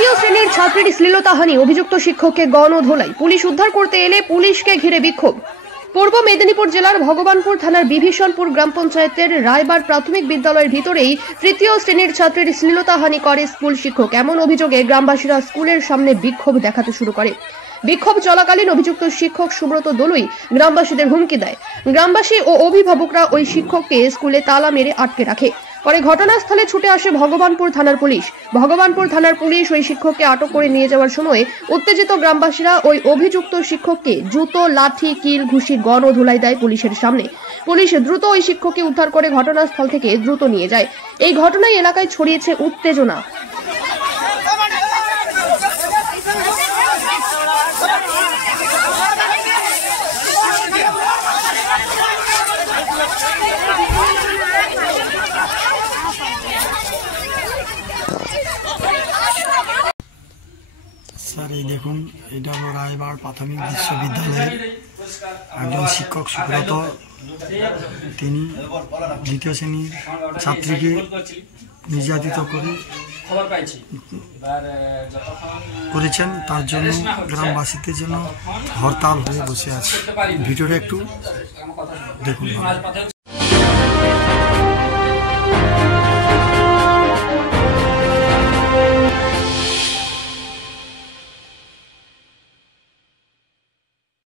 তৃতীয় শ্রেণীর ছাত্রীর শ্লীলতাহানি, অভিযুক্ত শিক্ষককে গণধোলাই। পুলিশ উদ্ধার করতে এলে পুলিশকে ঘিরে বিক্ষোভ। পূর্ব মেদিনীপুর জেলার ভগবানপুর থানার বিভীষণপুর গ্রাম পঞ্চায়েতের রায়বার প্রাথমিক বিদ্যালয়ের ভিতরেই তৃতীয় শ্রেণীর ছাত্রীর শ্লীলতাহানি করে স্কুল শিক্ষক। এমন অভিযোগে গ্রামবাসীরা স্কুলের সামনে বিক্ষোভ দেখাতে শুরু করে। বিক্ষোভ চলাকালীন অভিযুক্ত শিক্ষক সুব্রত দলুই গ্রামবাসীদের হুমকি দেয়। গ্রামবাসী ও অভিভাবকরা ওই শিক্ষককে স্কুলে তালা মেরে আটকে রাখে। পরে ঘটনাস্থলে ছুটে আসে ভগবানপুর থানার পুলিশ। ভগবানপুর থানার পুলিশ ওই শিক্ষককে আটক করে নিয়ে যাওয়ার সময় উত্তেজিত গ্রামবাসীরা ওই অভিযুক্ত শিক্ষককে জুতো, লাঠি, কিল, ঘুষি, গণধোলাই দেয় পুলিশের সামনে। পুলিশ দ্রুত ওই শিক্ষককে উদ্ধার করে ঘটনাস্থল থেকে দ্রুত নিয়ে যায়। এই ঘটনায় এলাকায় ছড়িয়েছে উত্তেজনা। স্যার, এই দেখুন, এটা হলো রায়বার প্রাথমিক বিশ্ববিদ্যালয়ের একজন শিক্ষক সুব্রত। তিনি দ্বিতীয় শ্রেণীর ছাত্রীকে নির্যাতিত করেছেন। তার জন্য গ্রামবাসীদের জন্য হরতাল হয়ে বসে আছে। ভিডিওটা একটু দেখুন।